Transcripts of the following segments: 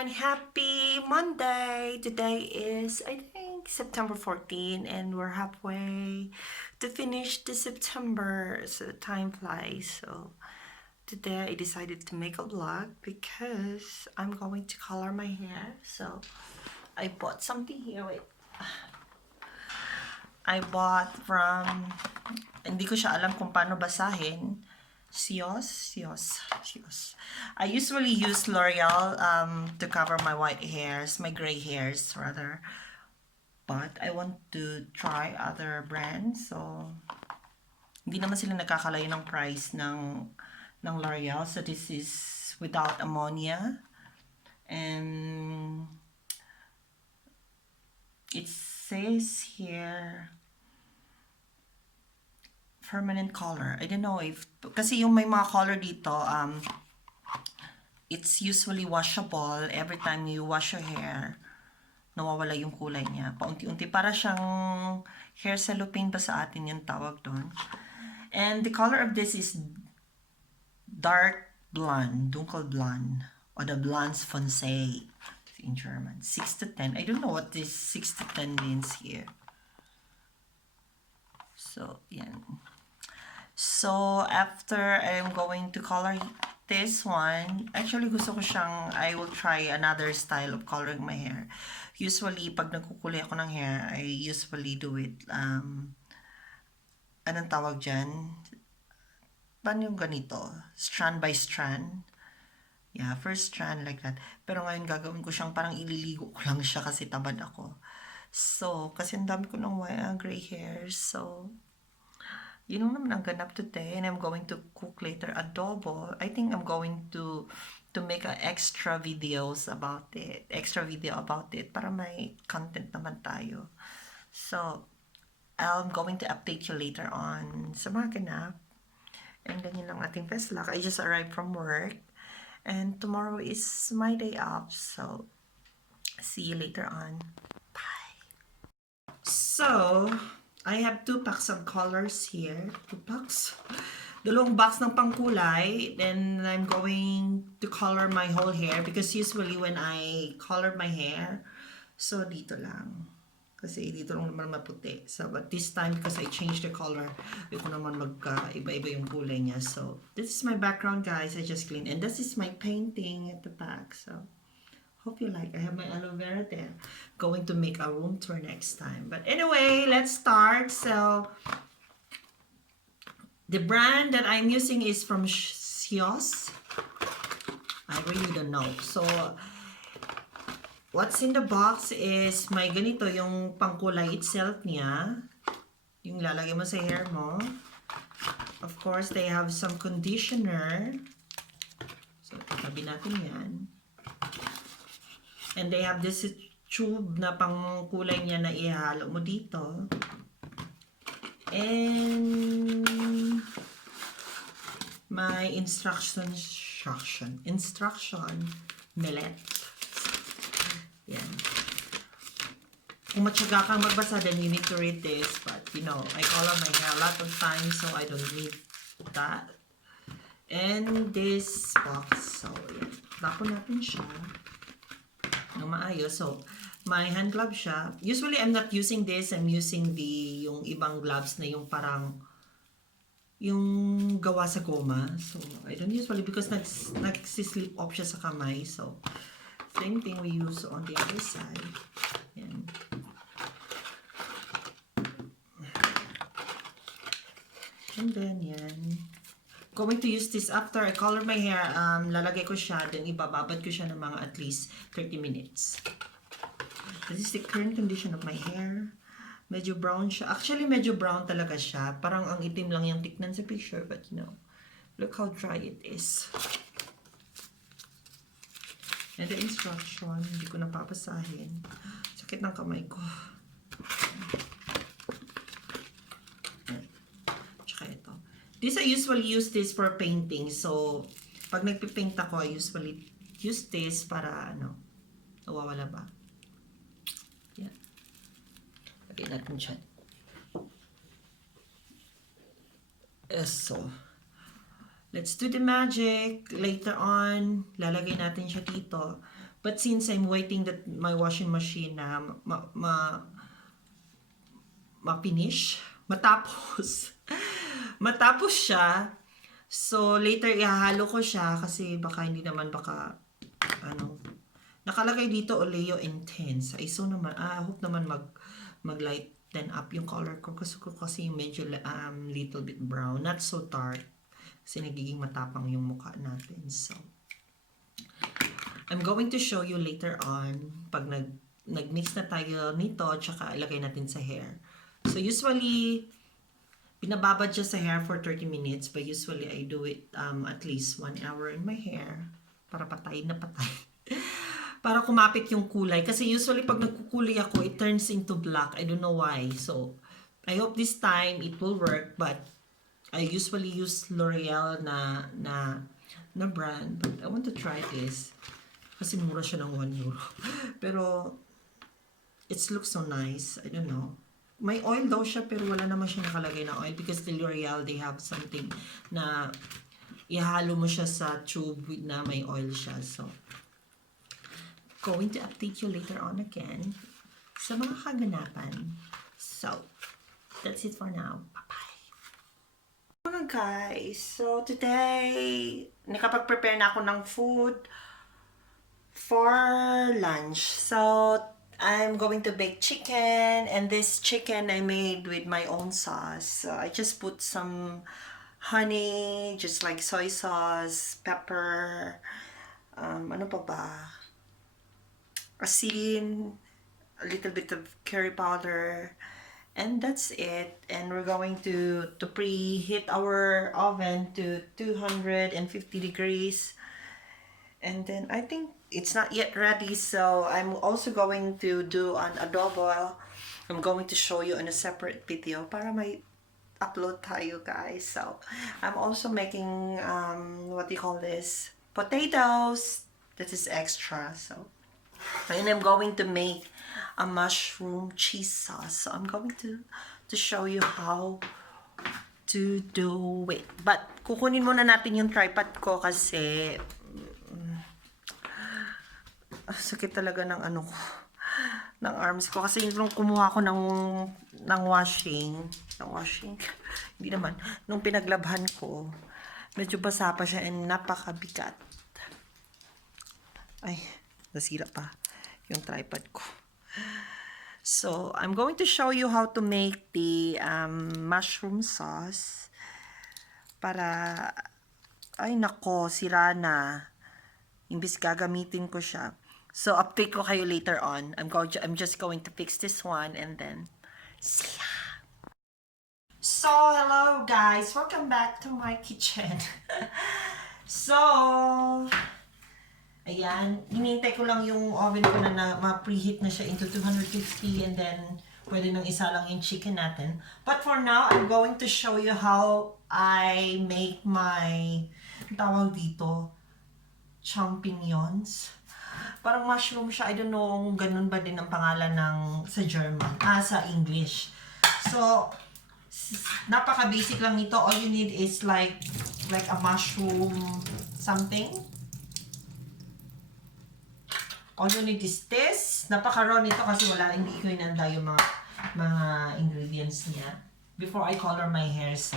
everyone, happy Monday. Today is, I think, September 14, and we're halfway to finish the September, so time flies. So today I decided to make a vlog because I'm going to color my hair. So I bought something here. Wait. I bought from, hindi ko siya alam kung paano basahin. Sios. I usually use L'Oreal to cover my white hairs, my gray hairs rather. But I want to try other brands. So, hindi naman sila nakakalayo ng price ng L'Oreal. So, this is without ammonia. And it says here, permanent color. I don't know if, kasi yung may mga color dito, it's usually washable. Every time you wash your hair, nawawala yung kulay niya. Paunti-unti. Para siyang hair cellophane ba sa atin yung tawag doon. And the color of this is dark blonde, dunkel blonde, or the Blondes Foncé in German. 6 to 10. I don't know what this 6 to 10 means here. So, yan. So, after I'm going to color this one, actually gusto ko siyang, I will try another style of coloring my hair. Usually, pag nagkukulay ako ng hair, I usually do it, anong tawag dyan? Paano yung ganito? Strand by strand. Yeah, first strand like that. Pero ngayon gagawin ko siyang parang ililigo ko lang siya kasi tamad ako. So, kasi ang dami ko ng gray hairs. So, yun naman ang ganap today, and I'm going to cook later adobo. I think I'm going to make extra video about it para may content naman tayo. So, I'm going to update you later on sa mga ganap. And ganyan lang ating best luck. I just arrived from work, and tomorrow is my day off. So, see you later on. Bye. So, I have 2 packs of colors here. 2 packs? Dalawang box ng pangkulay. Then, I'm going to color my whole hair. Because usually, when I color my hair, so dito lang. Kasi dito lang naman maputi. So, but this time, because I changed the color, hindi ko naman magka-iba-iba yung kulay niya. So, this is my background, guys. I just cleaned. And this is my painting at the back. So, hope you like. I have my aloe vera there. Going to make a room tour next time. But anyway, let's start. So, the brand that I'm using is from Sios. I really don't know. So, what's in the box is may ganito yung pangkulay itself niya. Yung lalagay mo sa hair mo. Of course, they have some conditioner. So, tabi natin yan. And they have this tube na pangkulay niya na ihalo mo dito. And my instruction millet. Yan. Kung matyaga kang magbasa, then you need to read this. But, you know, I color my hair a lot of times, so I don't need that. And this box. So, yan. Bako natin siya ng maayos. So, my hand glove siya. Usually, I'm not using this. I'm using yung ibang gloves na yung parang yung gawa sa goma. So, I don't usually because nagsislip off siya sa kamay. So, same thing we use on the other side. Yan. And then, yan. Going to use this after I color my hair. Lalagay ko siya, then ibababad ko siya ng mga at least 30 minutes. This is the current condition of my hair. Medyo brown siya. Actually, medyo brown talaga siya. Parang ang itim lang yung tignan sa picture, but you know, look how dry it is. And the instruction, hindi ko napapasahin. Sakit ng kamay ko. This, I usually use this for painting. So, pag nagpipaint ako, I usually use this para, nawawala ba? Yan. Lagay natin siya. So, let's do the magic. Later on, lalagay natin siya dito. But since I'm waiting that my washing machine na ma-finish, matapos, matapos siya, so later ihahalo ko siya kasi baka hindi naman ano, nakalagay dito Oleo Intense. I hope naman mag-lighten up yung color ko kasi medyo little bit brown, not so dark kasi nagiging matapang yung mukha natin. So I'm going to show you later on pag nag-mix na tayo nito tsaka ilagay natin sa hair. So usually binababad siya sa hair for 30 minutes, but usually I do it at least 1 hour in my hair para patay na patay. Para kumapit yung kulay. Kasi usually pag nagkukulay ako, it turns into black. I don't know why. So I hope this time it will work, but I usually use L'Oreal na brand, but I want to try this. Kasi mura siya ng 1 euro. Pero it looks so nice. I don't know. May oil daw siya pero wala naman siya nakalagay na oil because the L'Oreal, they have something na ihalo mo siya sa tube na may oil siya. So, going to update you later on again sa mga kaganapan. So, that's it for now. Bye-bye. Mga guys, so today, nakapag-prepare na ako ng food for lunch. So, I'm going to bake chicken, and this chicken I made with my own sauce. So I just put some honey, just like soy sauce, pepper, ano pa ba? Asin, a little bit of curry powder, and that's it. And we're going to preheat our oven to 250 degrees. And then I think it's not yet ready, so I'm also going to do an adobo. I'm going to show you in a separate video para may upload tayo, guys. So I'm also making what do you call this, potatoes. That is extra. So and I'm going to make a mushroom cheese sauce. So I'm going to show you how to do it. But kukunin muna natin yung tripod ko kasi sakit talaga ng ano ko, ng arms ko kasi nung kumuha ko ng washing hindi naman, nung pinaglabhan ko medyo basa pa siya and napakabigat. Ay, nasira pa yung tripod ko. So I'm going to show you how to make the mushroom sauce para, ay nako, sira na imbis gagamitin ko siya. So, update ko kayo later on. I'm just going to fix this one and then see ya. So, hello guys. Welcome back to my kitchen. So, ayan. Hinintay ko lang yung oven ko na ma-preheat na siya into 250 and then pwede nang isa lang yung chicken natin. But for now, I'm going to show you how I make my, tawag dito, champignons. Parang mushroom siya. I don't know, ganun ba din ang pangalan sa German, sa English. So, napaka-basic lang nito. All you need is like a mushroom something. All you need is this. Napaka-raw nito kasi hindi ko inanda yung mga ingredients niya before I color my hair. So,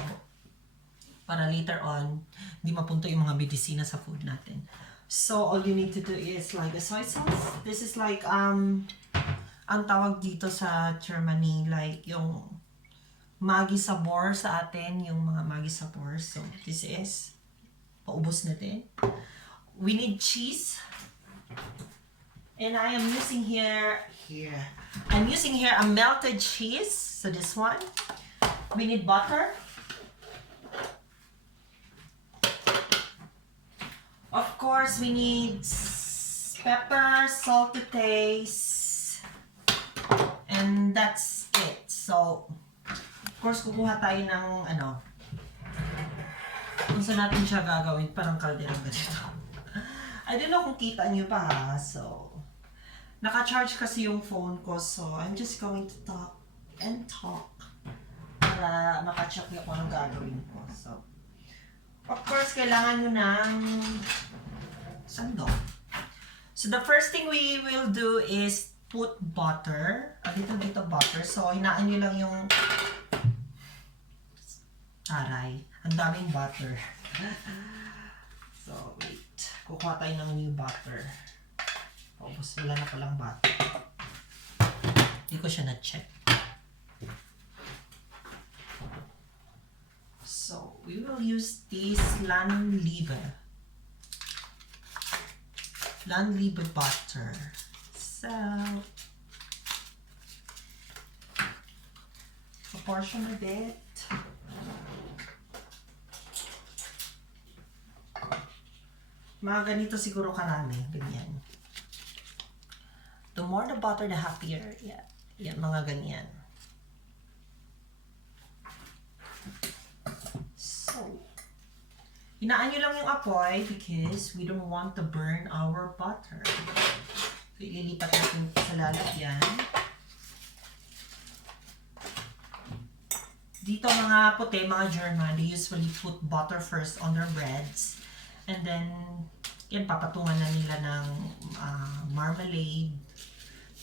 para later on, hindi mapunto yung mga medisina sa food natin. So, all you need to do is like a soy sauce. This is like, ang tawag dito sa Germany, like yung Maggi sabor sa atin, yung mga Maggi sabor. So, this is, paubos natin. We need cheese. And I am using I'm using here a melted cheese. So, this one. We need butter. Of course, we need pepper, salt to taste, and that's it. So, of course, kukuha tayo ng kung saan natin siya gagawin, parang kalderong ganito. I don't know kung kita nyo pa ha. So, naka-charge kasi yung phone ko, so I'm just going to talk and talk para makacheck nyo kung anong gagawin ko. So, of course, kailangan nyo ng sandok. So the first thing we will do is put butter, a little bit of butter. So hinaan nyo lang yung aray, ang daming butter. So wait, kukuha tayo ng new butter. Tapos wala na palang butter. Hindi ko siya na-check. So we will use this Lanliebe butter. So, a portion of it. Mga ganito siguro karami. Ganyan. The more the butter, the happier. Yeah. Yan, mga ganyan. So, hinaan nyo lang yung apoy because we don't want to burn our butter. So, ililipat natin sa lalagyan. Dito mga puti, mga German, they usually put butter first on their breads. And then, yan, papatungan na nila ng marmalade,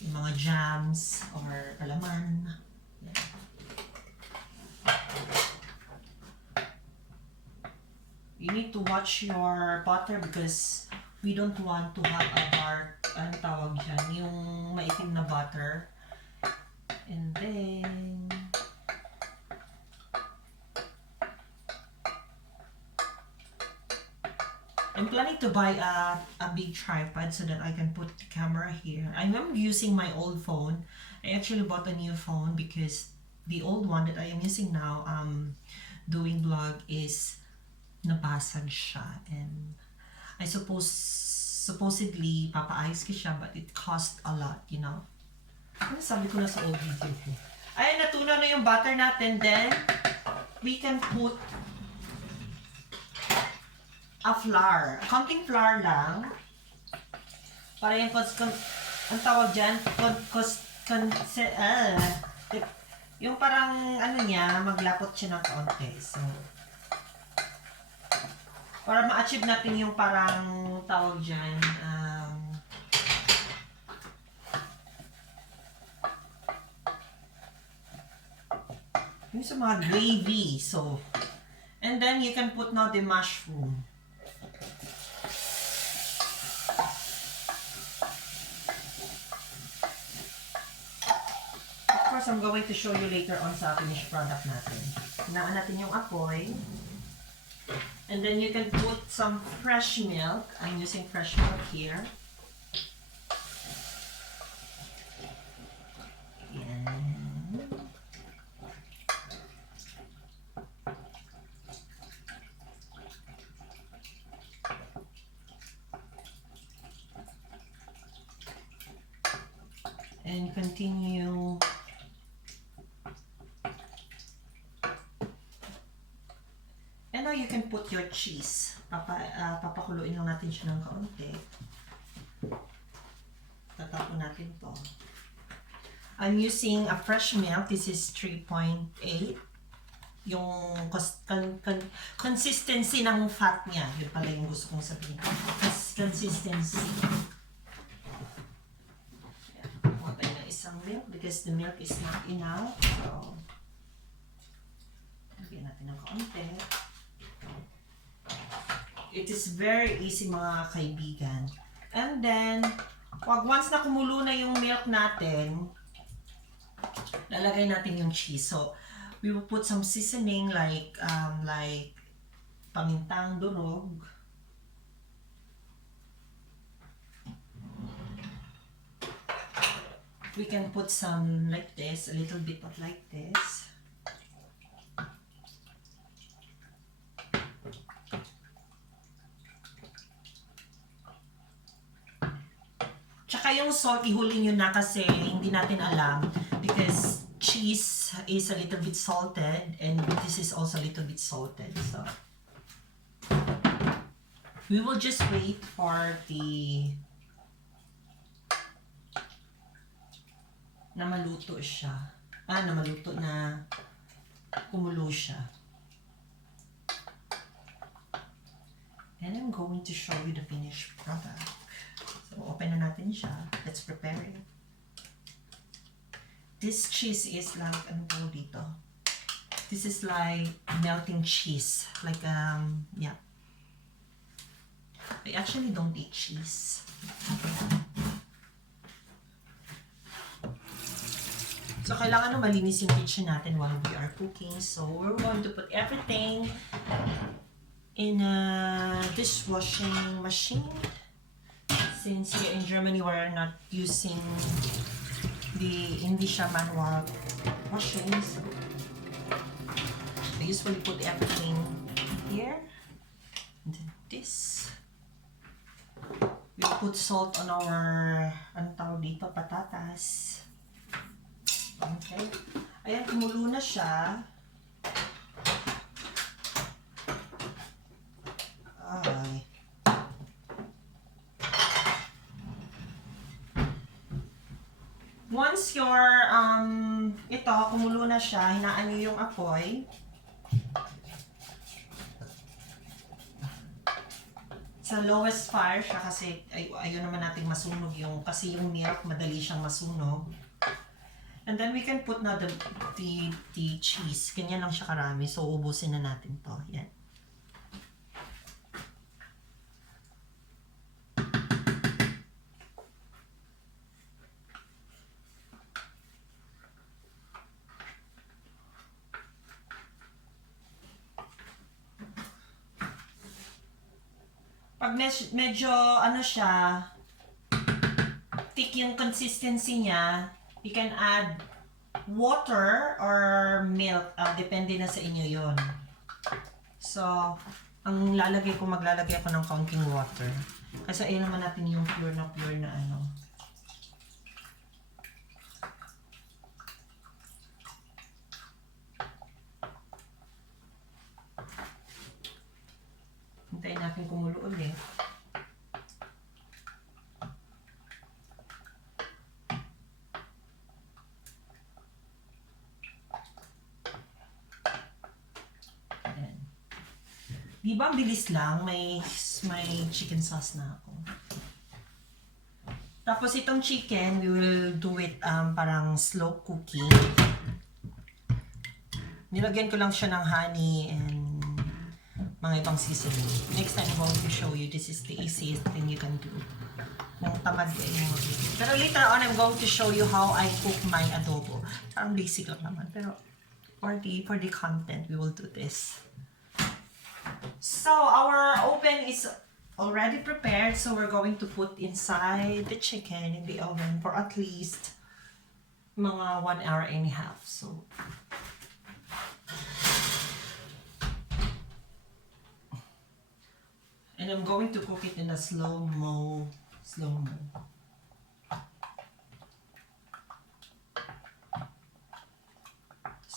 yung mga jams, or alaman. Yan. You need to watch your butter because we don't want to have a dark, anong tawag dyan, yung maitim na butter. And then, I'm planning to buy a big tripod so that I can put the camera here. I'm using my old phone. I actually bought a new phone because the old one that I am using now, doing vlog, is nabasag siya, and I supposedly papaayos ko siya, but it cost a lot, you know. Ano sabi ko na sa old video ko? Ay, natunaw na yung butter natin. Then we can put a flour, konting flour lang, para yung ang tawag dyan, yung parang ano niya, maglapot siya ng kaunti. So para ma-achieve natin yung parang tawag dyan, yung sa mga gravy. So, and then you can put now the mushroom. Of course, I'm going to show you later on sa finished product natin. Hinaan natin yung apoy. And then you can put some fresh milk. I'm using fresh milk here. Yan. And continue. And now you can put your cheese. Papakuluin lang natin siya ng kaunti. Tatapon natin to. I'm using a fresh milk. This is 3.8. Yung consistency ng fat niya. Yun pala yung gusto kong sabihin. Consistency. Kuha tayo ng isang milk because the milk is not enough. So, lagyan natin ng kaunti. It is very easy mga kaibigan. And then, once na kumulo na yung milk natin, lalagay natin yung cheese. So, we will put some seasoning like pamintang durog. We can put some like this, a little bit of like this. Tsaka yung salt, ihuli nyo na kasi hindi natin alam because cheese is a little bit salted and this is also a little bit salted. So, we will just wait for the na maluto siya. Na maluto na kumulo siya. And I'm going to show you the finished product. So, open na natin siya. Let's prepare it. This cheese is like, ano tawag dito? This is like melting cheese. Like, yeah. I actually don't eat cheese. So, kailangan na malinis yung kitchen natin while we are cooking. So, we're going to put everything in a dishwashing machine. Since here in Germany, we're not using hindi siya manual washing. So, I usually put everything here. And then this. We'll put salt on our, anong tawag dito, patatas. Okay. Ayan, kumulo na siya. Ay. Once your, ito, kumulo na siya, hinaan nyo yung apoy. Sa lowest fire siya kasi ayun naman natin masunog yung, kasi yung milk madali siyang masunog. And then we can put na the cheese. Ganyan lang siya karami. So, ubusin na natin to. Yan. Pag medyo ano siya, thick yung consistency niya, you can add water or milk. Depende na sa inyo yon. So, ang maglalagay ako ng counting water. Kasi ayun naman natin yung pure na ano. Hintayin natin kumulo ulit. Di ba, bilis lang, may chicken sauce na ako. Tapos itong chicken, we will do it parang slow cooking. Nilagyan ko lang siya ng honey and mga ibang seasoning. Next time I'm going to show you, this is the easiest thing you can do. Kung tamad kayo mo. Pero later on, I'm going to show you how I cook my adobo. Parang basic lang naman. Pero for the content, we will do this. So, our oven is already prepared. So, we're going to put inside the chicken in the oven for at least mga 1 hour and a half. So, and I'm going to cook it in a slow-mo.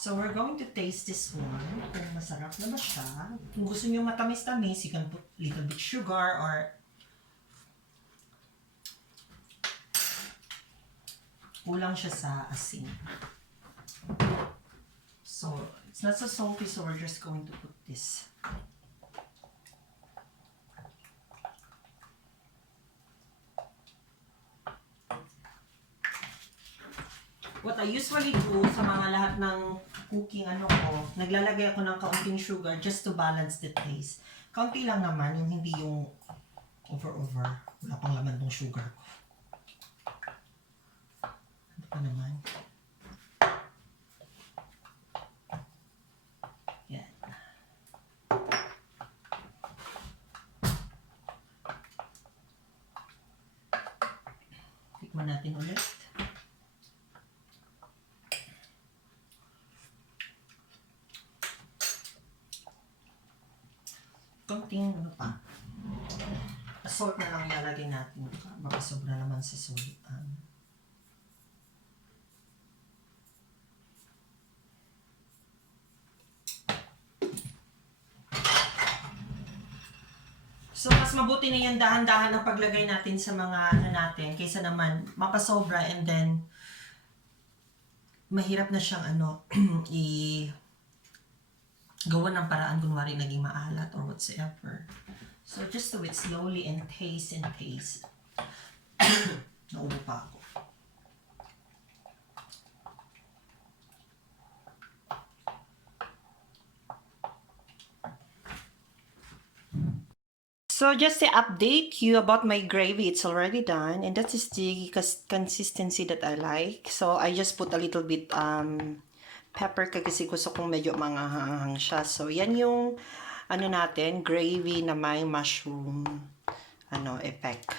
So, we're going to taste this one. Kung masarap na ba siya. Kung gusto niyo matamis-tamis, you can put little bit sugar or kulang siya sa asin. So, it's not so salty, so we're just going to put this. What I usually do sa mga lahat ng cooking ko, naglalagay ako ng kaunting sugar just to balance the taste. Kaunti lang naman, yung hindi yung over. Wala pang laman tong sugar ko. Ano pa naman? Yan. Tikman natin ulit. Konting ano pa. Salt na lang ilalagay natin. Baka sobra naman sa salt. So, mas mabuti na yung dahan-dahan ang paglagay natin sa mga ano natin kaysa naman mapasobra and then mahirap na siyang gawa ng paraan kunwari naging maalat or whatsoever. So, just do it slowly and taste. pa ako. So just to update you about my gravy, it's already done, and that is the consistency that I like. So I just put a little bit pepper kasi gusto kong medyo manghang siya. So yan yung ano natin, gravy na may mushroom effect.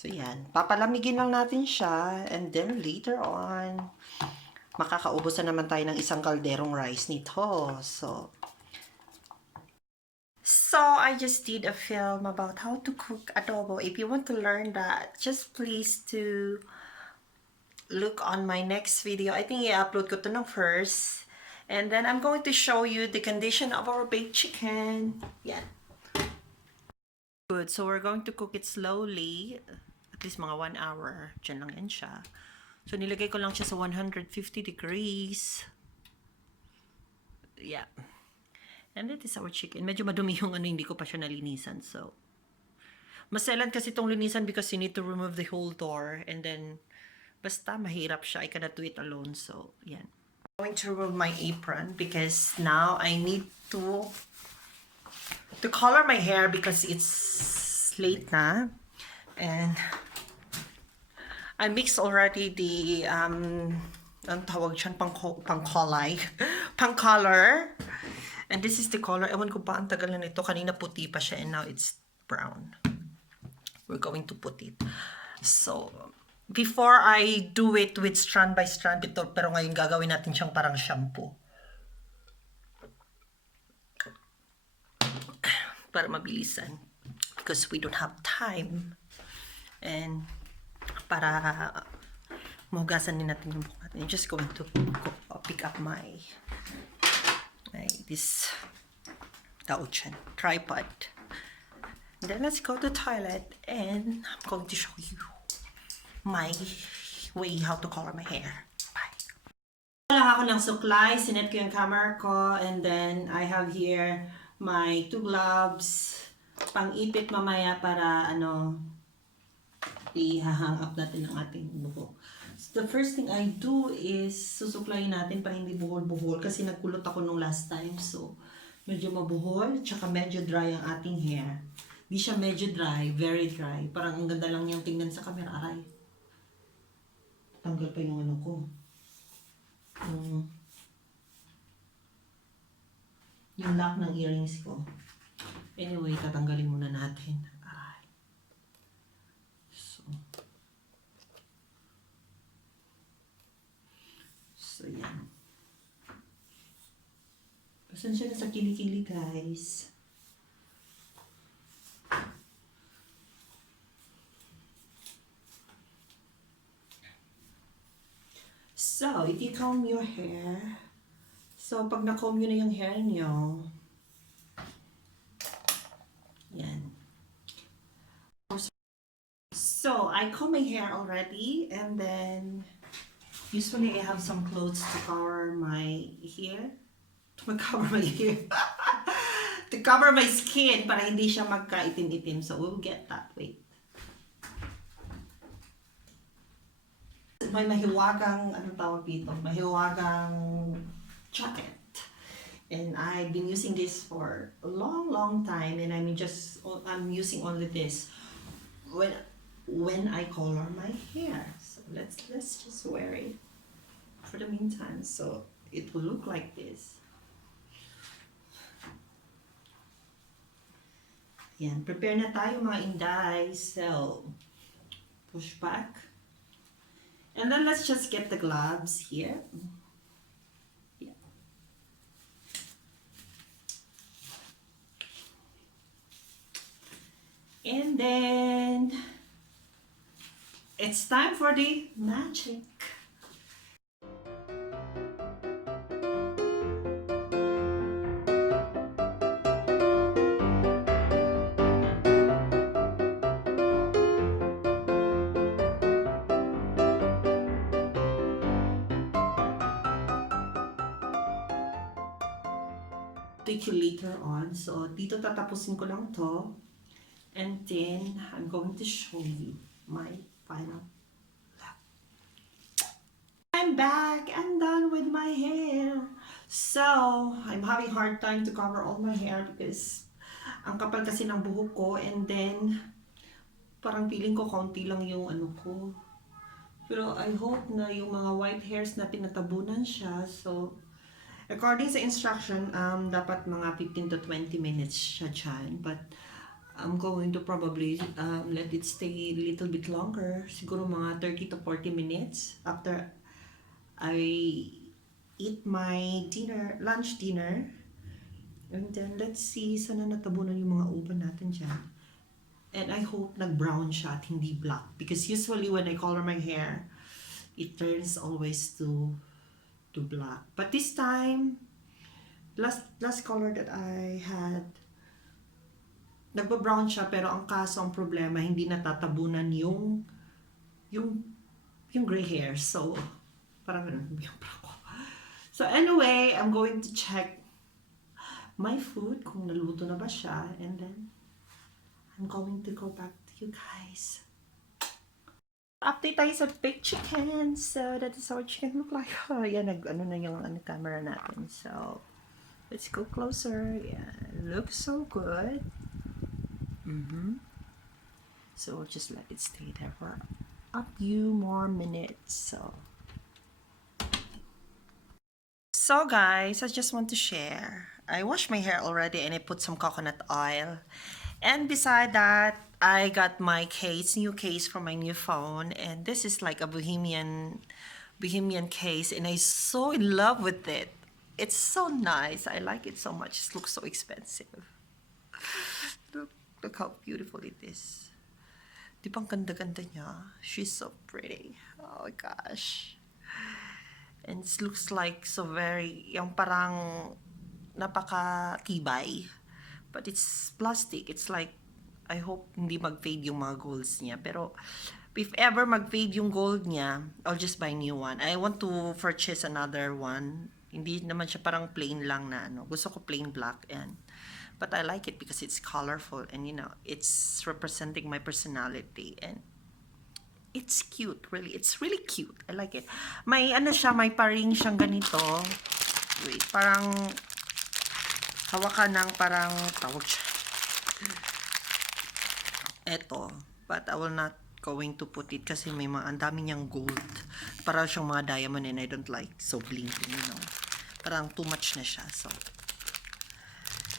So yan, papalamigin lang natin siya, and then later on makakaubos na naman tayo ng isang kalderong rice nito. So I just did a film about how to cook adobo. If you want to learn that, just please to look on my next video. I think i-upload ko to ng first. And then I'm going to show you the condition of our baked chicken. Yeah. Good. So we're going to cook it slowly. At least mga 1 hour. Diyan lang yan siya. So nilagay ko lang siya sa 150 degrees. Yeah. And that is our chicken. Medyo madumi yung hindi ko pa siya nalinisan. So, maselan kasi itong linisan because you need to remove the whole door. And then, basta mahirap siya. I cannot do it alone. So, yan. I'm going to remove my apron because now I need to color my hair because it's late na. And, I mixed already the, ang tawag dyan, pang-color. And this is the color. Ewan ko pa, ang tagal na nito. Kanina puti pa siya and now it's brown. We're going to put it. So, before I do it with strand by strand ito, pero ngayon gagawin natin siyang parang shampoo. Para mabilisan. Because we don't have time. And para mahugasan din natin yung buka. I'm just going to pick up my this tripod. And then let's go to the toilet and I'm going to show you my way how to color my hair. Bye. Wala ako ng suklay, sinet ko yung camera ko, and then I have here my 2 gloves, pang-ipit mamaya para i-hang up natin ang ating buhok. The first thing I do is susuklayin natin para hindi buhol-buhol kasi nagkulot ako nung last time. So, medyo mabuhol, tsaka medyo dry ang ating hair. Di siya medyo dry, very dry. Parang ang ganda lang niyang tingnan sa camera. Aray. Tanggal pa yung ko. Yung lock ng earrings ko. Anyway, tatanggalin muna natin. Aray. So, yan. Pasensya na sa kilikili, guys. So, if you comb your hair, so pag na-comb nyo na yung hair nyo, yan. So, I comb my hair already, and then usually I have some clothes to cover my hair. To cover my hair. To cover my skin para hindi siya magka-itim-itim. So, we'll get that. Wait. May mahiwagang, anong tawag dito? Mahiwagang jacket. And I've been using this for a long time. And I'm using only this when I color my hair. So let's just wear it for the meantime. So it will look like this. Yan, prepare na tayo mga inday. So push back. And then let's just get the gloves here. Yeah. And then it's time for the magic. Take you later on. So, dito tatapusin ko lang to. And then, I'm going to show you my final I'm back. I'm done with my hair. So, I'm having hard time to cover all my hair because ang kapal kasi ng buhok ko, and then parang feeling ko konti lang yung ano ko. Pero I hope na yung mga white hairs na tinatabunan siya. So, according sa instruction, dapat mga 15 to 20 minutes siya dyan. But, I'm going to probably let it stay a little bit longer. Siguro mga 30 to 40 minutes after I eat my dinner, lunch dinner. And then, let's see, sana natabunan yung mga uban natin dyan. And I hope nag-brown siya at hindi black. Because usually when I color my hair, it turns always to black. But this time, last color that I had, nagba-brown siya, pero ang kaso, ang problema, hindi natatabunan yung gray hair. So, parang ganun yung brown ko. So anyway, I'm going to check my food, kung naluto na ba siya, and then I'm going to go back to you guys. Update tayo sa baked chicken. So, that is how chicken look like. Oh, yan, ano na yung camera natin. So, let's go closer. Yeah, looks so good. So, we'll just let it stay there for a few more minutes. So guys, I just want to share. I washed my hair already and I put some coconut oil. And beside that, I got my new case for my new phone. And this is like a bohemian case, and I'm so in love with it. It's so nice. I like it so much. It looks so expensive. Look how beautiful it is. Di ba ang ganda-ganda niya? She's so pretty. Oh my gosh. And it looks like so very, yung parang napaka-tibay. But it's plastic. It's like, I hope hindi mag-fade yung mga golds niya. Pero, if ever mag-fade yung gold niya, I'll just buy a new one. I want to purchase another one. Hindi naman siya parang plain lang na ano. Gusto ko plain black. But I like it because it's colorful. And you know, it's representing my personality. And it's cute, really. It's really cute. I like it. May ano siya, may paring siyang ganito. Wait, parang hawakan ng parang tawag siya. Eto. But I will not going to put it kasi may mga ang dami niyang gold. Parang siyang mga diamond, and I don't like so bling, you know. Parang too much na siya. So,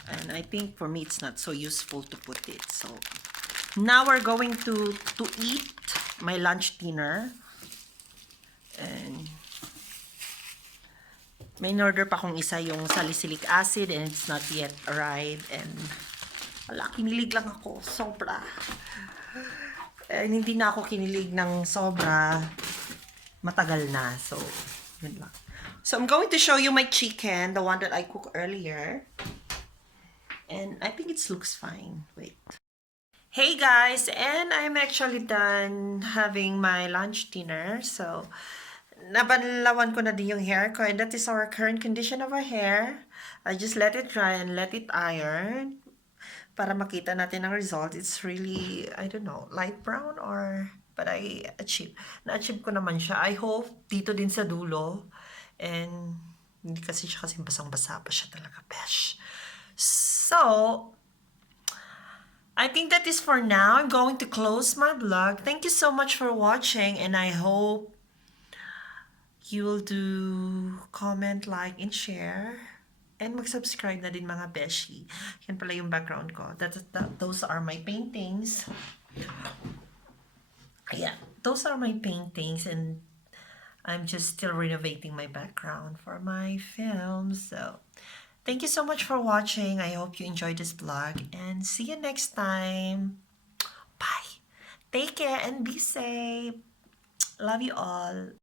and I think for me it's not so useful to put it. So, now we're going to eat my lunch dinner. And may in-order pa kong isa yung salicylic acid, and it's not yet arrived. And wala, kinilig lang ako. Sobra. And hindi na ako kinilig ng sobra. Matagal na. So, yun lang. So, I'm going to show you my chicken, the one that I cooked earlier. And I think it looks fine. Wait. Hey guys, and I'm actually done having my lunch dinner. So, nabanlawan ko na din yung hair ko, and that is our current condition of our hair. I just let it dry and let it iron para makita natin ang result. It's really, I don't know, light brown or, but na-achieve ko naman siya. I hope dito din sa dulo, and hindi kasi siya kasi basang-basa pa siya talaga, besh. So, I think that is for now. I'm going to close my vlog. Thank you so much for watching, and I hope you will do comment, like, and share. And mag-subscribe na din mga beshi. Yan pala yung background ko. Those are my paintings. Yeah, those are my paintings, and I'm just still renovating my background for my film. So, thank you so much for watching. I hope you enjoyed this vlog, and see you next time. Bye. Take care and be safe. Love you all.